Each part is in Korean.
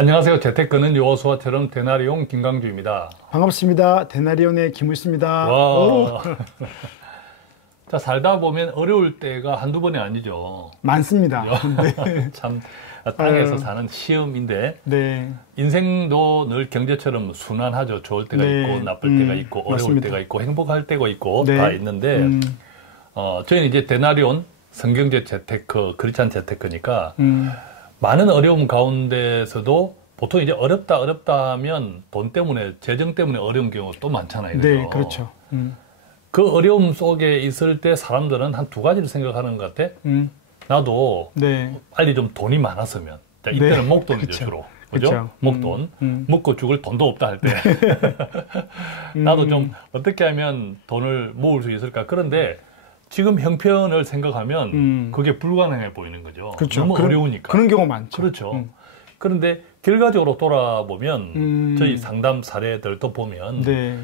안녕하세요. 재테크는 요호수아처럼 데나리온 김강주입니다. 반갑습니다. 데나리온의 김우수입니다. 와. 자, 살다 보면 어려울 때가 한두 번이 아니죠. 많습니다. 네. 참 땅에서 사는 시험인데 네. 인생도 늘 경제처럼 순환하죠. 좋을 때가 네. 있고 나쁠 때가 있고 어려울 맞습니다. 때가 있고 행복할 때가 있고 네. 다 있는데 저희는 이제 데나리온 성경제 재테크, 크리스찬 재테크니까 많은 어려움 가운데서도 보통 이제 어렵다 하면 돈 때문에, 재정 때문에 어려운 경우가 또 많잖아요. 네, 그렇죠. 그 어려움 속에 있을 때 사람들은 한 두 가지를 생각하는 것 같아. 나도 네. 빨리 좀 돈이 많았으면. 자, 이때는 네. 목돈이죠, 그쵸. 주로. 그죠? 그쵸. 목돈. 먹고 죽을 돈도 없다 할 때. 나도 좀 어떻게 하면 돈을 모을 수 있을까. 그런데 지금 형편을 생각하면 그게 불가능해 보이는 거죠. 그렇죠. 너무 어려우니까. 그런 경우 많죠. 그렇죠. 그런데 결과적으로 돌아보면 저희 상담 사례들도 보면 네.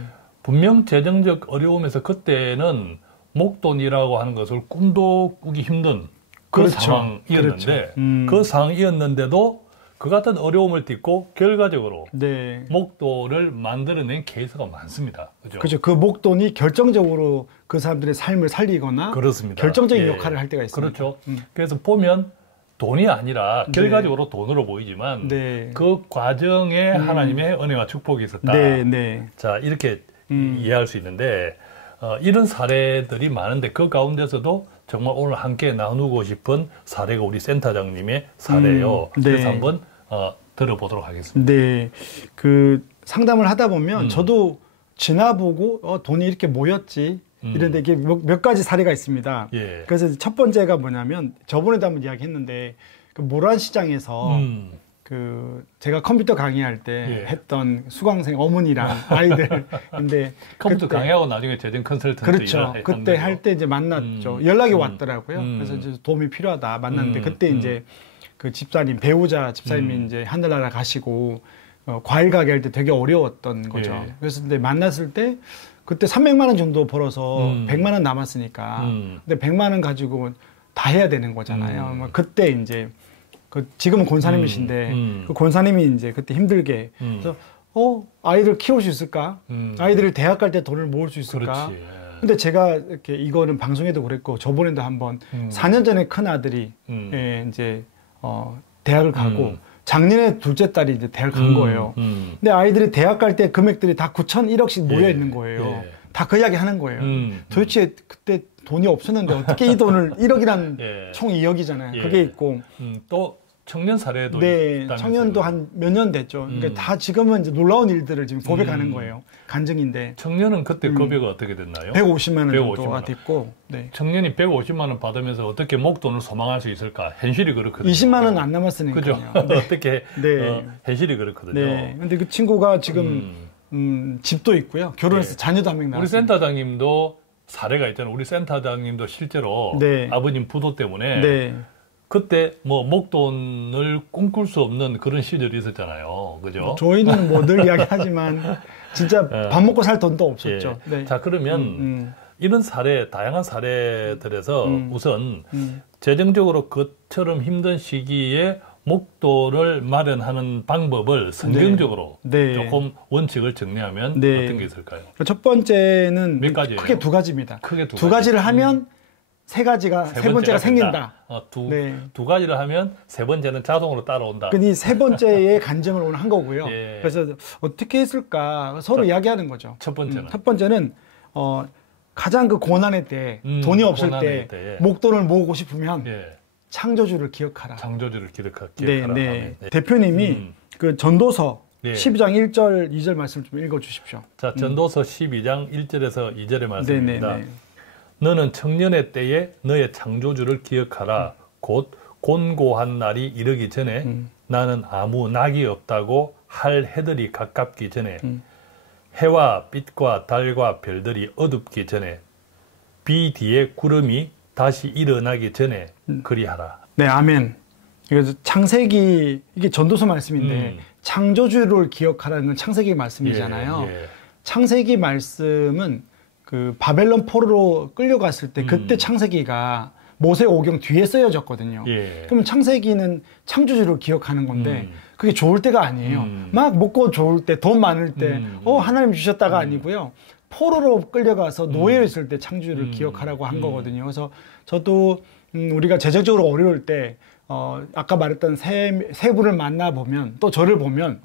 분명 재정적 어려움에서 그때는 목돈이라고 하는 것을 꿈도 꾸기 힘든 그 그렇죠. 상황이었는데 그렇죠. 그 상황이었는데도 그 같은 어려움을 딛고 결과적으로 네. 목돈을 만들어낸 케이스가 많습니다. 그죠? 그렇죠. 그 목돈이 결정적으로 그 사람들의 삶을 살리거나 그렇습니다. 결정적인 예. 역할을 할 때가 있습니다. 그렇죠. 그래서 보면 돈이 아니라 결과적으로 돈으로 보이지만 네. 그 과정에 하나님의 은혜와 축복이 있었다. 네, 네. 자, 이렇게 이해할 수 있는데 이런 사례들이 많은데 그 가운데서도 정말 오늘 함께 나누고 싶은 사례가 우리 센터장님의 사례예요. 네. 그래서 한번 들어보도록 하겠습니다. 네. 그 상담을 하다 보면 저도 지나보고 돈이 이렇게 모였지 이런데 이게 몇 가지 사례가 있습니다. 예. 그래서 첫 번째가 뭐냐면 저번에도 한번 이야기했는데 그 모란 시장에서 그 제가 컴퓨터 강의할 때 예. 했던 수강생 어머니랑 아이들 근데 컴퓨터 그때 강의하고 나중에 재정 컨설턴트 그렇죠. 그때 할 때 이제 만났죠. 연락이 왔더라고요. 그래서 이제 도움이 필요하다 만났는데 그때 이제 그 집사님 배우자 집사님이 이제 하늘나라 가시고 과일 가게 할 때 되게 어려웠던 거죠. 예. 그래서 근데 만났을 때 그때 300만 원 정도 벌어서 100만 원 남았으니까 근데 100만 원 가지고 다 해야 되는 거잖아요. 뭐 그때 이제 그 지금은 권사님이신데 그 권사님이 이제 그때 힘들게 그래서 아이들 키울 수 있을까? 아이들을 대학 갈 때 돈을 모을 수 있을까? 그렇지. 근데 제가 이렇게 이거는 방송에도 그랬고 저번에도 한번 4년 전에 큰 아들이 예, 이제 대학을 가고 작년에 둘째 딸이 이제 대학 간 거예요. 근데 아이들이 대학 갈 때 금액들이 다 9천 1억씩 모여 있는 거예요. 예. 다 그 이야기 하는 거예요. 도대체 그때 돈이 없었는데 어떻게 이 돈을 1억이란 예. 총 2억이잖아요. 예. 그게 있고 또 청년 사례도 네, 있다면서요. 청년도 한 몇 년 됐죠. 그러니까 다 지금은 이제 놀라운 일들을 지금 고백하는 거예요. 간증인데 청년은 그때 급여가 어떻게 됐나요? 150만 원 150만 정도가 원. 됐고 네. 청년이 150만 원 받으면서 어떻게 목돈을 소망할 수 있을까? 현실이 그렇거든요. 20만 원 안 남았으니까요. 그죠? 네. 어떻게 네. 현실이 그렇거든요. 네. 근데 그 친구가 지금 집도 있고요. 결혼해서 네. 자녀도 한 명 우리 낳았어요. 센터장님도 사례가 있잖아요. 우리 센터장님도 실제로 네. 아버님 부도 때문에 네. 그때 뭐 목돈을 꿈꿀 수 없는 그런 시절이 있었잖아요. 그죠? 저희는 뭐 늘 이야기하지만 진짜 밥 먹고 살 돈도 없었죠. 예. 네. 자, 그러면 이런 사례, 다양한 사례들에서 우선 재정적으로 그처럼 힘든 시기에 목돈을 마련하는 방법을 성경적으로 네. 조금 원칙을 정리하면 네. 어떤 게 있을까요? 첫 번째는 몇 가지예요? 크게 두 가지입니다. 크게 두 가지를 하면 세 가지가 세 번째가 생긴다. 네. 두 가지를 하면 세 번째는 자동으로 따라온다. 이 세 번째의 간증을 오늘 한 거고요. 예. 그래서 어떻게 했을까 서로 이야기하는 거죠. 첫 번째는? 첫 번째는 가장 그 고난의 때 돈이 없을 고난의 때 때에. 목돈을 모으고 싶으면 예. 창조주를 기억하라. 창조주를 네, 기억하라. 네. 하면. 네. 대표님이 그 전도서 예. 12장 1절 2절 말씀 좀 읽어 주십시오. 자, 전도서 12장 1절에서 2절의 말씀입니다. 네, 네, 네. 너는 청년의 때에 너의 창조주를 기억하라. 곧 곤고한 날이 이르기 전에 나는 아무 낙이 없다고 할 해들이 가깝기 전에 해와 빛과 달과 별들이 어둡기 전에 비 뒤에 구름이 다시 일어나기 전에 그리하라. 네, 아멘. 그래서 창세기 이게 전도서 말씀인데 창조주를 기억하라는 건 창세기 말씀이잖아요. 예, 예. 창세기 말씀은 그 바벨론 포로로 끌려갔을 때 그때 창세기가 모세오경 뒤에 쓰여졌거든요. 예. 그러면 창세기는 창조주를 기억하는 건데 그게 좋을 때가 아니에요. 막 먹고 좋을 때, 돈 많을 때, 하나님 주셨다가 아니고요. 포로로 끌려가서 노예였을 때 창조주를 기억하라고 한 거거든요. 그래서 저도 우리가 재정적으로 어려울 때 아까 말했던 세 분을 만나보면 또 저를 보면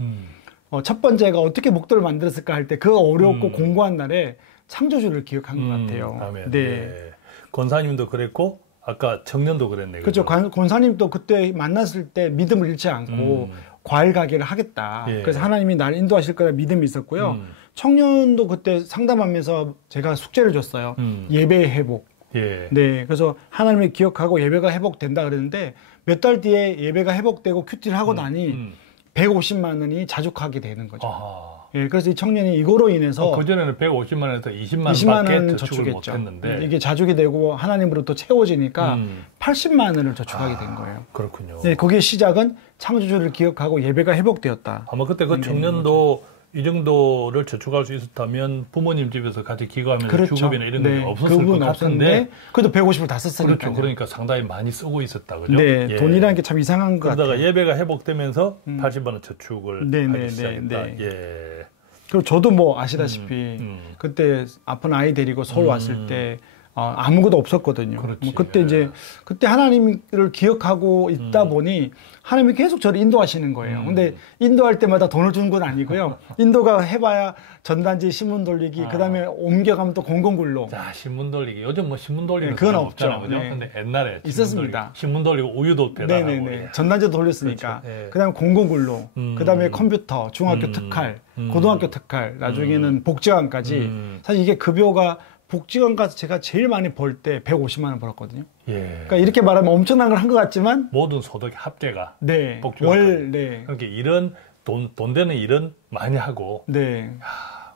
첫 번째가 어떻게 목도를 만들었을까 할 때 그 어렵고 공고한 날에 창조주를 기억한 것 같아요. 아멘. 네. 예. 권사님도 그랬고 아까 청년도 그랬네요. 그렇죠. 권사님도 그때 만났을 때 믿음을 잃지 않고 과일 가게를 하겠다. 예. 그래서 하나님이 나를 인도하실 거라 믿음이 있었고요. 청년도 그때 상담하면서 제가 숙제를 줬어요. 예배의 회복. 예. 네, 그래서 하나님을 기억하고 예배가 회복된다 그랬는데 몇 달 뒤에 예배가 회복되고 큐티를 하고 나니 150만 원이 자족하게 되는 거죠. 아하. 예, 그래서 이 청년이 이거로 인해서 그전에는 150만 원에서 20만 원밖에 저축을 못했는데 이게 자족이 되고 하나님으로부터 채워지니까 80만 원을 저축하게 된 거예요. 그렇군요. 네, 거기에 시작은 창조주를 기억하고 예배가 회복되었다. 아마 그때 그 청년도 이 정도를 저축할 수 있었다면 부모님 집에서 같이 기거하면서 그렇죠. 주급이나 이런 게 네, 없었을 것 같은데 그래도 150을 다 썼으니까. 그렇죠. 그러니까 상당히 많이 쓰고 있었다. 그죠? 네, 예. 돈이라는 게 참 이상한 것 그러다가 같아요. 예배가 회복되면서 80만 원 저축을 네, 하기 네, 시작했다. 네, 네. 예. 그리고 저도 뭐 아시다시피 그때 아픈 아이 데리고 서울 왔을 때 아무것도 없었거든요. 그렇지. 그때 이제 그때 하나님을 기억하고 있다 보니 하나님이 계속 저를 인도하시는 거예요. 근데 인도할 때마다 돈을 주는 건 아니고요. 인도가 해봐야 전단지 신문 돌리기, 그다음에 옮겨가면 또 공공근로. 자, 신문 돌리기. 요즘 뭐 신문 돌리는 네, 그건 사람 없죠. 없잖아요. 그죠? 네. 근데 옛날에 있었습니다. 신문 돌리고 우유도 배달하고. 네네네. 전단지도 돌렸으니까. 그렇죠. 예. 그다음에 공공근로. 그다음에 컴퓨터, 중학교 특할, 고등학교 특할, 나중에는 복지관까지. 사실 이게 급여가 복지관 가서 제가 제일 많이 벌 때 150만 원 벌었거든요. 예. 그러니까 이렇게 말하면 엄청난 걸 한 것 같지만 모든 소득 합계가 네. 복지관 네. 그러니까 일은 돈 되는 일은 많이 하고 네.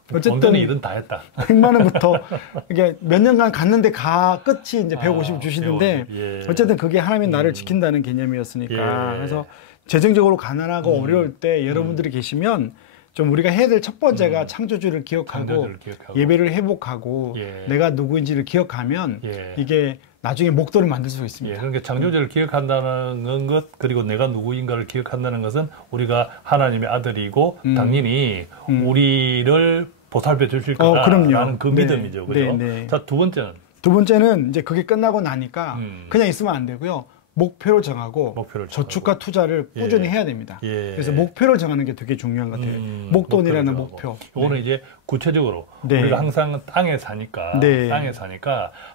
돈 어쨌든 되는 일은 다 했다. 100만 원부터 이게 몇 년간 갔는데 끝이 이제 150 주시는데 150. 예. 어쨌든 그게 하나님이 나를 지킨다는 개념이었으니까 예. 그래서 재정적으로 가난하고 어려울 때 여러분들이 계시면 좀 우리가 해야 될 첫 번째가 창조주를 기억하고 예배를 회복하고 예. 내가 누구인지를 기억하면 예. 이게 나중에 목도를 만들 수 있습니다. 예, 그러니까 창조주를 기억한다는 것 그리고 내가 누구인가를 기억한다는 것은 우리가 하나님의 아들이고 당연히 우리를 보살펴 주실 거다라는 그 믿음이죠. 그죠? 네. 자, 두 번째는 이제 그게 끝나고 나니까 그냥 있으면 안 되고요. 목표를 정하고 저축과 투자를 꾸준히 해야 됩니다. 예. 그래서 목표를 정하는 게 되게 중요한 것 같아요. 목돈이라는 목표. 이거는 이제 구체적으로 우리가 항상 땅에 사니까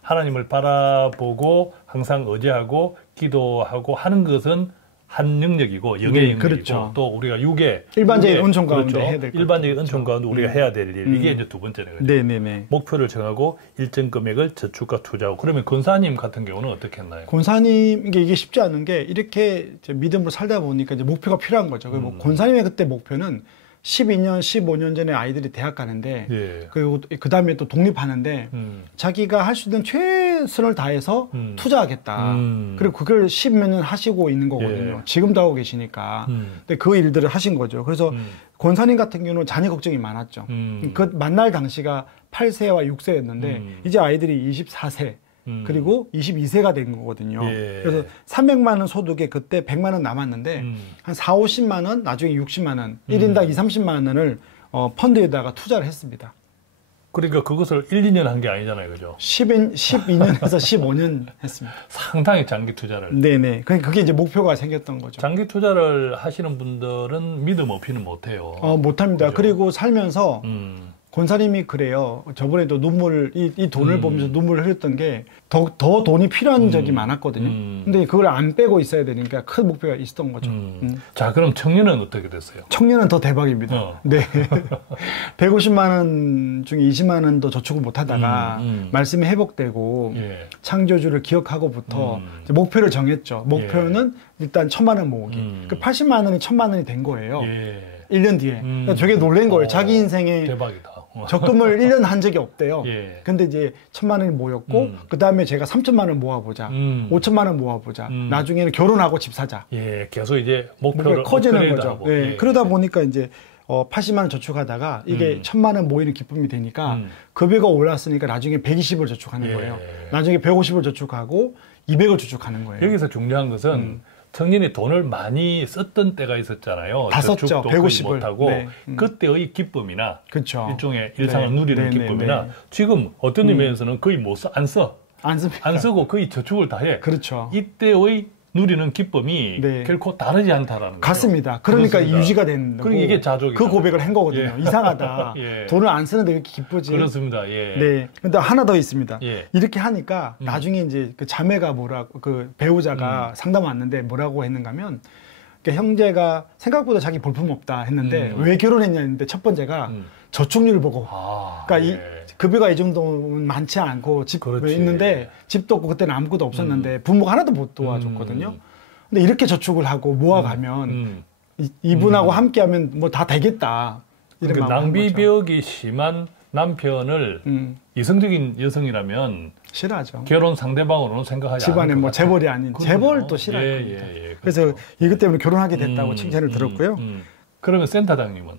하나님을 바라보고 항상 의지하고 기도하고 하는 것은 한 영역이고 영의 영역이고 그렇죠. 또 우리가 육의 일반적인 은총 가운데 해야 될 것. 일반적인 은총 가운데 우리가 해야 될 일. 이게 이제 두 번째는 거죠. 네네네. 목표를 정하고 일정 금액을 저축과 투자하고 그러면 권사님 같은 경우는 어떻게 했나요? 권사님 이게 쉽지 않은 게 이렇게 믿음으로 살다 보니까 이제 목표가 필요한 거죠. 그리고 권사님의 그때 목표는 12년, 15년 전에 아이들이 대학 가는데 그리고 그 다음에 또 독립하는데 자기가 할 수 있는 최선을 다해서 투자하겠다. 그리고 그걸 10몇 년 하시고 있는 거거든요. 지금도 하고 계시니까. 근데 그 일들을 하신 거죠. 그래서 권사님 같은 경우는 자녀 걱정이 많았죠. 그 만날 당시가 8세와 6세였는데 이제 아이들이 24세. 그리고 22세가 된 거거든요. 그래서 300만 원 소득에 그때 100만 원 남았는데 한 4, 50만 원, 나중에 60만 원, 1인당 2, 30만 원을 펀드에다가 투자를 했습니다. 그러니까 그것을 1, 2년 한 게 아니잖아요. 그죠? 12년에서 15년 했습니다. 상당히 장기 투자를. 네네. 그게 이제 목표가 생겼던 거죠. 장기 투자를 하시는 분들은 믿음 없이는 못해요. 못합니다. 그죠? 그리고 살면서 권사님이 그래요. 저번에도 이 돈을 보면서 눈물을 흘렸던 게 더 돈이 필요한 적이 많았거든요. 근데 그걸 안 빼고 있어야 되니까 큰 목표가 있었던 거죠. 자, 그럼 청년은 어떻게 됐어요? 청년은 더 대박입니다. 네. 150만 원 중에 20만 원도 저축을 못 하다가 말씀이 회복되고 창조주를 기억하고부터 이제 목표를 정했죠. 목표는 일단 1,000만 원 모으기. 그 80만 원이 1,000만 원이 된 거예요. 1년 뒤에. 그러니까 되게 놀란 거예요. 자기 인생에 대박이다. 적금을 1년 한 적이 없대요. 근데 이제 1,000만 원이 모였고 그 다음에 제가 3,000만 원 모아보자. 5,000만 원 모아보자. 나중에는 결혼하고 집 사자. 계속 이제 목표를 커지는 거죠. 그러다 보니까 이제 80만 원 저축하다가 이게 1,000만 원 모이는 기쁨이 되니까 급여가 올랐으니까 나중에 120을 저축하는 거예요. 나중에 150을 저축하고 200을 저축하는 거예요. 여기서 중요한 것은 청년이 돈을 많이 썼던 때가 있었잖아요. 다 썼죠. 150을 못하고 네. 그때의 기쁨이나 그쵸. 일종의 일상을 네. 누리는 네, 기쁨이나 네. 지금 어떤 의미에서는 거의 안 써. 안 씁니다. 안 쓰고 거의 저축을 다 해. 그렇죠. 이때의 누리는 기쁨이 네. 결코 다르지 않다라는 거죠. 같습니다. 그러니까 그렇습니다. 유지가 되는 거고. 그러니까 이게 자족이죠. 그 고백을 한 거거든요. 예. 이상하다. 예. 돈을 안 쓰는데 왜 이렇게 기쁘지? 그렇습니다. 예. 네. 근데 하나 더 있습니다. 예. 이렇게 하니까 나중에 이제 그 자매가 그 배우자가 상담 왔는데 뭐라고 했는가 하면 그러니까 형제가 생각보다 자기 볼품 없다 했는데 왜 결혼했냐 했는데 첫 번째가 저축률 보고. 그러니까 이 급여가 이 정도면 많지 않고 집에 있는데 집도 없고 그때는 아무것도 없었는데 부모가 하나도 못 도와줬거든요. 근데 이렇게 저축을 하고 모아가면 이분하고 함께하면 뭐 다 되겠다. 그러니까 낭비벽이 심한 남편을 이성적인 여성이라면 싫어하죠. 결혼 상대방으로는 생각하지 않을 집안에 것 뭐 같아요. 재벌이 아닌 재벌도 싫어할 예, 겁니다. 예, 그래서 그렇죠. 이것 때문에 결혼하게 됐다고 칭찬을 들었고요. 그러면 센터장님은?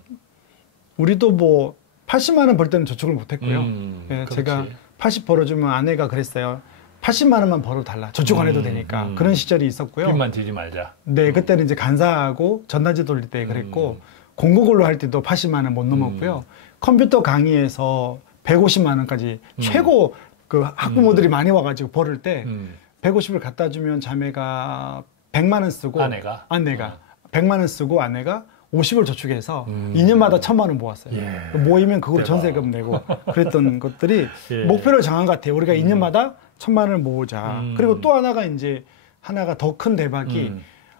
우리도 뭐 80만 원 벌 때는 저축을 못했고요. 예, 그렇지. 제가 80 벌어주면 아내가 그랬어요. 80만 원만 벌어달라. 저축 안 해도 되니까. 그런 시절이 있었고요. 빚만 지지 말자. 네, 그때는 이제 간사하고 전단지 돌릴 때 그랬고 공고글로 할 때도 80만 원 못 넘었고요. 컴퓨터 강의에서 150만 원까지 최고 그 학부모들이 많이 와가지고 벌을 때 150을 갖다 주면 자매가 100만 원 쓰고 아내가 100만 원 쓰고 아내가 50을 저축해서 2년마다 1000만 원 모았어요. 예. 모이면 그걸 대박. 전세금 내고 그랬던 것들이 예. 목표를 정한 것 같아요. 우리가 2년마다 1000만 원을 모으자. 그리고 또 하나가 이제 하나가 더 큰 대박이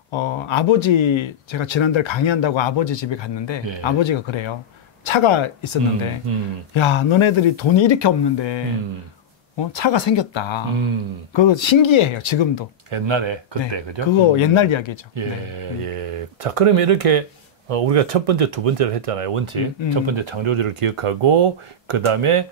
아버지 제가 지난달 강의한다고 아버지 집에 갔는데 예. 아버지가 그래요. 차가 있었는데 야 너네들이 돈이 이렇게 없는데 차가 생겼다. 그거 신기해요. 지금도. 옛날에 그때 네, 그죠? 그거 옛날 이야기죠. 예, 네. 예. 자, 그러면 이렇게 우리가 첫 번째, 두 번째를 했잖아요. 원칙. 첫 번째 창조주를 기억하고 그다음에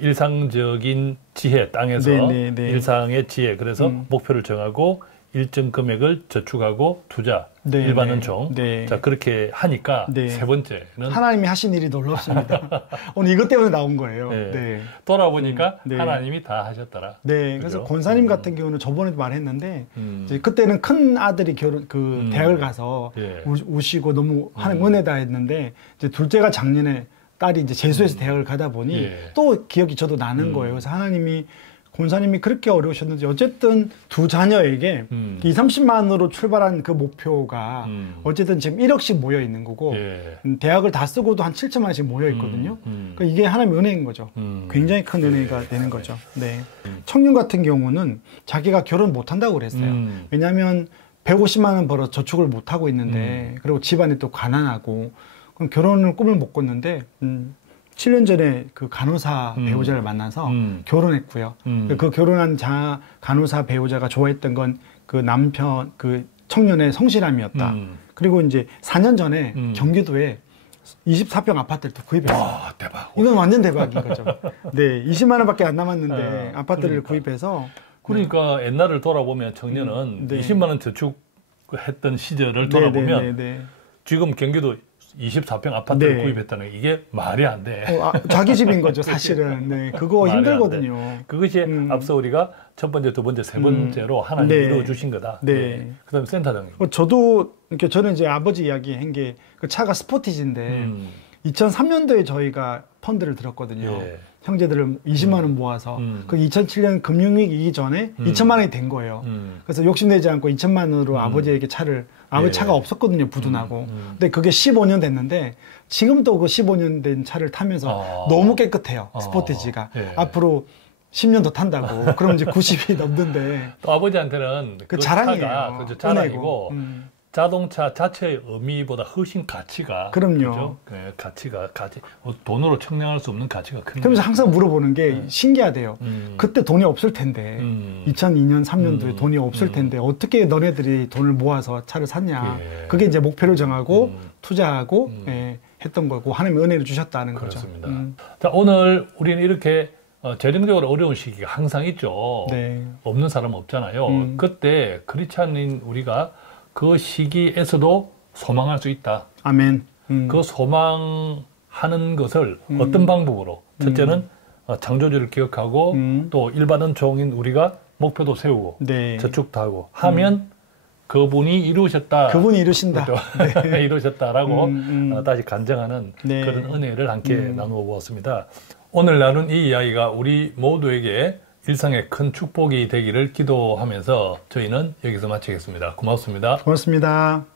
일상적인 지혜, 땅에서 네, 네, 네. 일상의 지혜. 그래서 목표를 정하고 일정 금액을 저축하고 투자, 네, 일반 네. 은총. 네. 자, 그렇게 하니까 네. 세 번째는 하나님이 하신 일이 놀랍습니다. 오늘 이것 때문에 나온 거예요. 네. 네. 돌아보니까 네. 하나님이 다 하셨더라. 네, 그래서 그죠? 권사님 같은 경우는 저번에도 말했는데 이제 그때는 큰 아들이 대학을 가서 예. 우시고 너무 하나님 은혜다 했는데 이제 둘째가 작년에 딸이 이제 재수해서 대학을 가다 보니 예. 또 기억이 저도 나는 거예요. 그래서 하나님이 권사님이 그렇게 어려우셨는지 어쨌든 두 자녀에게 2, 30만으로 출발한 그 목표가 어쨌든 지금 1억씩 모여 있는 거고 예. 대학을 다 쓰고도 한 7천만 원씩 모여 있거든요. 그러니까 이게 하나님의 은혜인 거죠. 굉장히 큰 은혜가 되는 거죠. 네. 청년 같은 경우는 자기가 결혼 못 한다고 그랬어요. 왜냐하면 150만 원 벌어 저축을 못 하고 있는데 그리고 집안이 또 가난하고 그럼 결혼을 꿈을 못 꿨는데 7년 전에 그 간호사 배우자를 만나서 결혼했고요. 그 결혼한 간호사 배우자가 좋아했던 건 그 남편, 그 청년의 성실함이었다. 그리고 이제 4년 전에 경기도에 24평 아파트를 또 구입했어요. 와, 대박. 이건 완전 대박인 거죠. 네, 20만 원밖에 안 남았는데 아파트를 그러니까. 구입해서 그러니까 옛날을 돌아보면 청년은 네. 20만 원 저축했던 시절을 돌아보면 네, 네, 네. 지금 경기도 24평 아파트를 네. 구입했다는 게 이게 말이 안 돼. 자기 집인 거죠, 사실은. 네, 그거 말이 안 힘들거든요. 그것이 앞서 우리가 첫 번째, 두 번째, 세 번째로 하나님이 네. 이루어주신 거다. 네. 그다음에 센터장님. 저도 이렇게 저는 이제 아버지 이야기 한 게 그 차가 스포티지인데 2003년도에 저희가 펀드를 들었거든요. 예. 형제들을 20만 원 모아서 그 2007년 금융위기 이전에 2천만 원이 된 거예요. 그래서 욕심내지 않고 2천만 원으로 아버지에게 아버지 예. 차가 없었거든요, 부둔하고. 근데 그게 15년 됐는데 지금도 그 15년 된 차를 타면서 너무 깨끗해요, 스포티지가. 예. 앞으로 10년 더 탄다고. 그럼 이제 90이 넘는데. 또 아버지한테는 그 자랑이에요. 차가 그죠? 자랑이고 은혜고. 자동차 자체의 의미보다 훨씬 가치가 그럼요. 그죠? 네, 가치가 돈으로 측량할 수 없는 가치가 큰. 그러면서 항상 물어보는 게 신기하대요. 그때 돈이 없을 텐데 2002년 3년도에 돈이 없을 텐데 어떻게 너네들이 돈을 모아서 차를 샀냐. 예. 그게 이제 목표를 정하고 투자하고 예, 했던 거고 하나님의 은혜를 주셨다는 그렇습니다. 거죠. 자, 오늘 우리는 이렇게 재정적으로 어려운 시기가 항상 있죠. 네. 없는 사람은 없잖아요. 그때 크리스찬인 우리가 그 시기에서도 소망할 수 있다. 아멘. 그 소망하는 것을 어떤 방법으로? 첫째는 창조주를 기억하고 또 일반 은총인 우리가 목표도 세우고 네. 저축도 하고 하면 그분이 이루셨다. 그분이 이루신다. 그렇죠? 네. 이루셨다라고 다시 간증하는 네. 그런 은혜를 함께 나누어 보았습니다. 오늘 나눈 이 이야기가 우리 모두에게 일상의 큰 축복이 되기를 기도하면서 저희는 여기서 마치겠습니다. 고맙습니다. 고맙습니다.